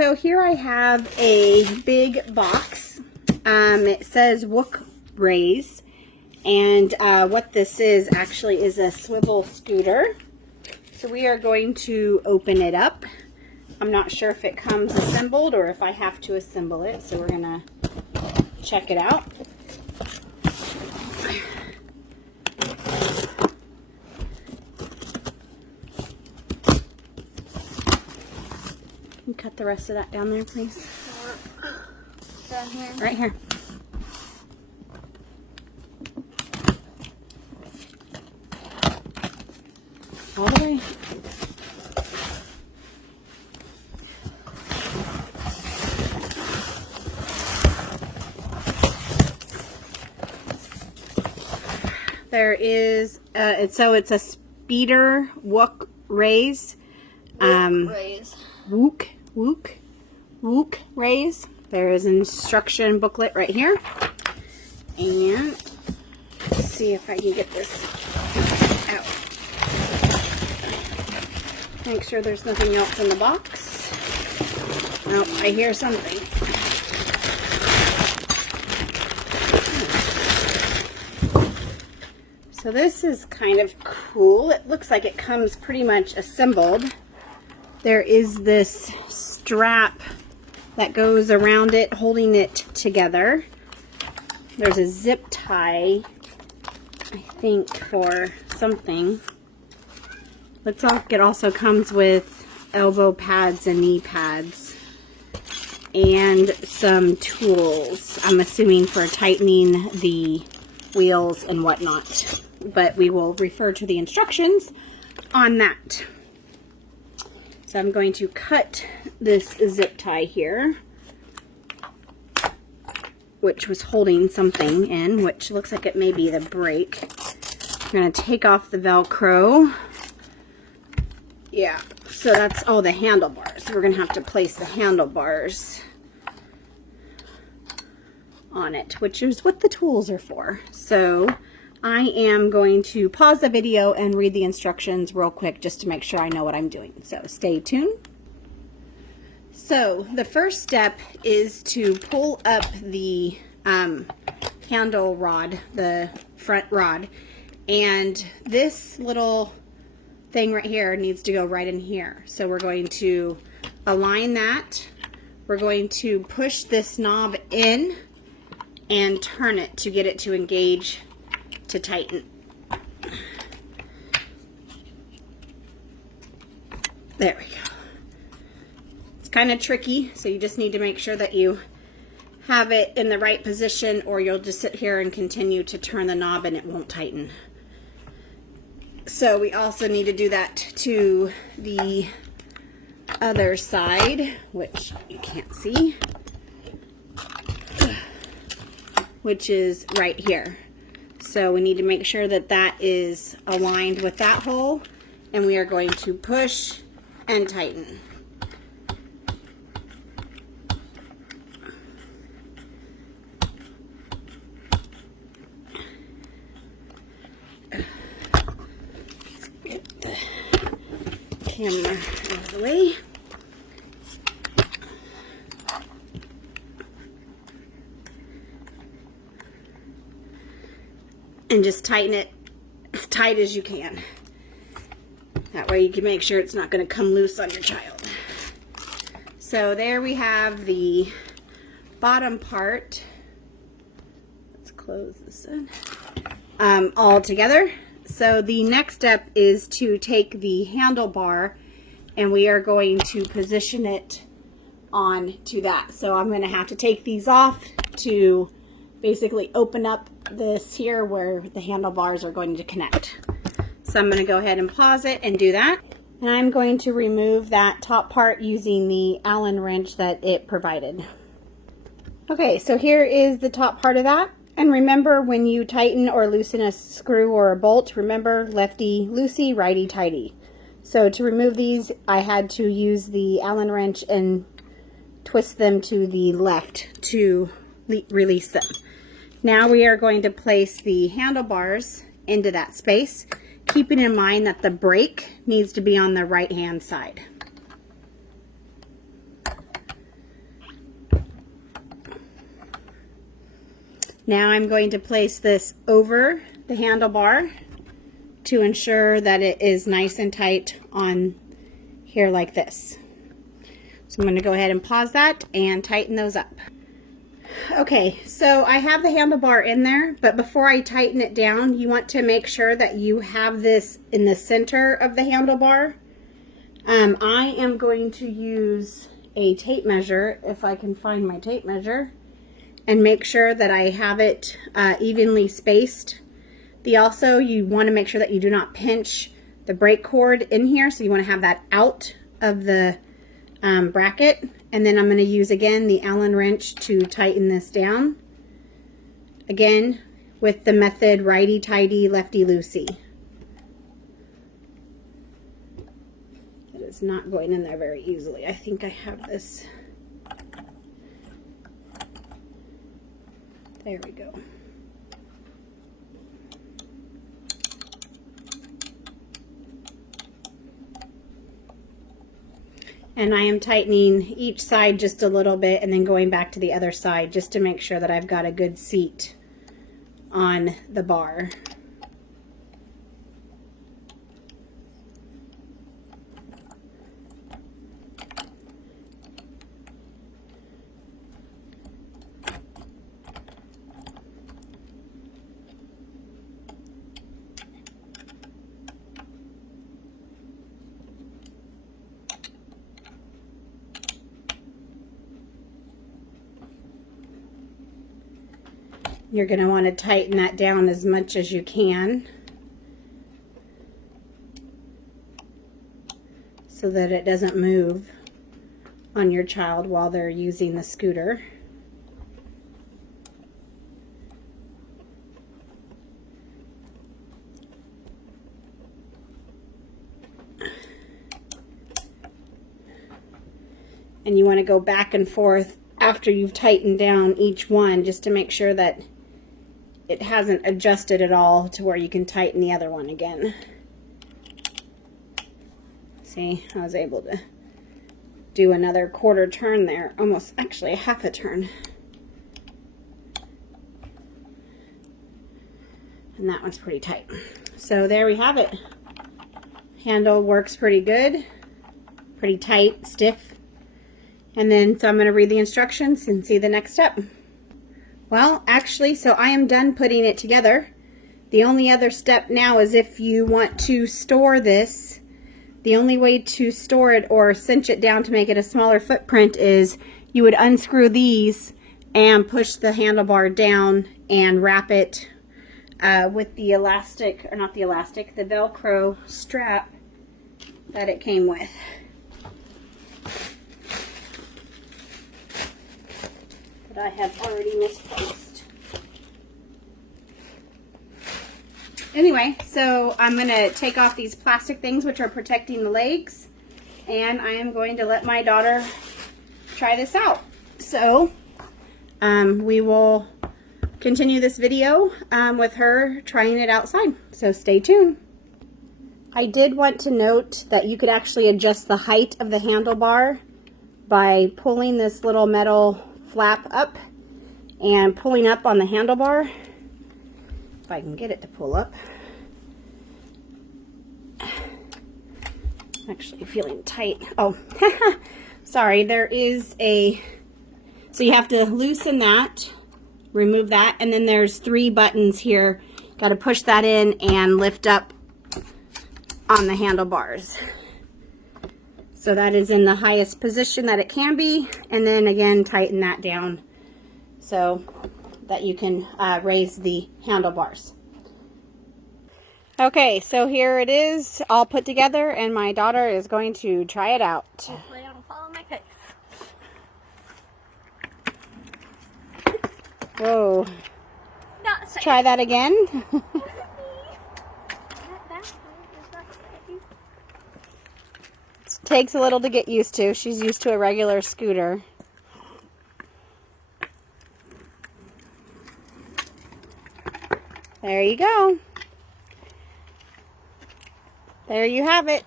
So here I have a big box. It says Wook Raise, and what this is actually is a swivel scooter. So we are going to open it up. I'm not sure if it comes assembled or if I have to assemble it, so we're gonna check it out. Can you cut the rest of that down there, please? Down here? Right here. All the way. There is, so it's a speeder Wook Raise. Wook Raise. There is an instruction booklet right here. And let's see if I can get this out. Make sure there's nothing else in the box. Oh, I hear something. So this is kind of cool. It looks like it comes pretty much assembled. There is this strap that goes around it, holding it together. There's a zip tie, I think, for something. Looks like it also comes with elbow pads and knee pads and some tools. I'm assuming for tightening the wheels and whatnot, but we will refer to the instructions on that. So I'm going to cut this zip tie here, which was holding something in, which looks like it may be the brake. I'm going to take off the Velcro. Yeah, so that's all the handlebars. We're going to have to place the handlebars on it, which is what the tools are for. So I am going to pause the video and read the instructions real quick just to make sure I know what I'm doing. So stay tuned. So the first step is to pull up the handle rod, the front rod, and this little thing right here needs to go right in here. So we're going to align that. We're going to push this knob in and turn it to get it to engage to tighten. There we go. It's kind of tricky, so you just need to make sure that you have it in the right position, or you'll just sit here and continue to turn the knob and it won't tighten. So we also need to do that to the other side, which you can't see, which is right here. So we need to make sure that that is aligned with that hole, and we are going to push and tighten. Let's get the camera out of the way. And just tighten it as tight as you can. That way you can make sure it's not going to come loose on your child. So there we have the bottom part. Let's close this in. All together. So the next step is to take the handlebar and we are going to position it on to that. So I'm going to have to take these off to basically open up this here where the handlebars are going to connect. So I'm going to go ahead and pause it and do that. And I'm going to remove that top part using the Allen wrench that it provided. Okay, so here is the top part of that. And remember, when you tighten or loosen a screw or a bolt, remember lefty loosey, righty tighty. So to remove these, I had to use the Allen wrench and twist them to the left to release them. Now we are going to place the handlebars into that space, keeping in mind that the brake needs to be on the right hand side. Now I'm going to place this over the handlebar to ensure that it is nice and tight on here like this. So I'm going to go ahead and pause that and tighten those up. Okay, so I have the handlebar in there, but before I tighten it down, you want to make sure that you have this in the center of the handlebar. I am going to use a tape measure, if I can find my tape measure, and make sure that I have it evenly spaced. Also, you want to make sure that you do not pinch the brake cord in here, so you want to have that out of the bracket. And then I'm going to use again the Allen wrench to tighten this down. Again, with the method righty-tighty, lefty-loosey. It is not going in there very easily. I think I have this. There we go. And I am tightening each side just a little bit and then going back to the other side just to make sure that I've got a good seat on the bar. You're going to want to tighten that down as much as you can so that it doesn't move on your child while they're using the scooter. And you want to go back and forth after you've tightened down each one just to make sure that it hasn't adjusted at all to where you can tighten the other one again. See, I was able to do another quarter turn there, almost actually a half a turn. And that one's pretty tight. So there we have it. Handle works pretty good, pretty tight, stiff. And then, so I'm going to read the instructions and see the next step. Well, actually, so I am done putting it together. The only other step now is if you want to store this, the only way to store it or cinch it down to make it a smaller footprint is you would unscrew these and push the handlebar down and wrap it with the elastic, or not the elastic, the Velcro strap that it came with. That I have already misplaced. Anyway, so I'm going to take off these plastic things which are protecting the legs, and I am going to let my daughter try this out. So we will continue this video with her trying it outside, so stay tuned. I did want to note that you could actually adjust the height of the handlebar by pulling this little metal flap up and pulling up on the handlebar. If I can get it to pull up. Actually feeling tight. Oh, sorry, there is a, so you have to loosen that, remove that, and then there's 3 buttons here. Got to push that in and lift up on the handlebars. So that is in the highest position that it can be, and then again tighten that down so that you can raise the handlebars. Okay, so here it is all put together, and my daughter is going to try it out. Hopefully I don't fall on my face. Whoa. Not safe. Try that again. It takes a little to get used to. She's used to a regular scooter. There you go. There you have it.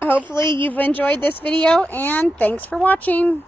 Hopefully you've enjoyed this video, and thanks for watching.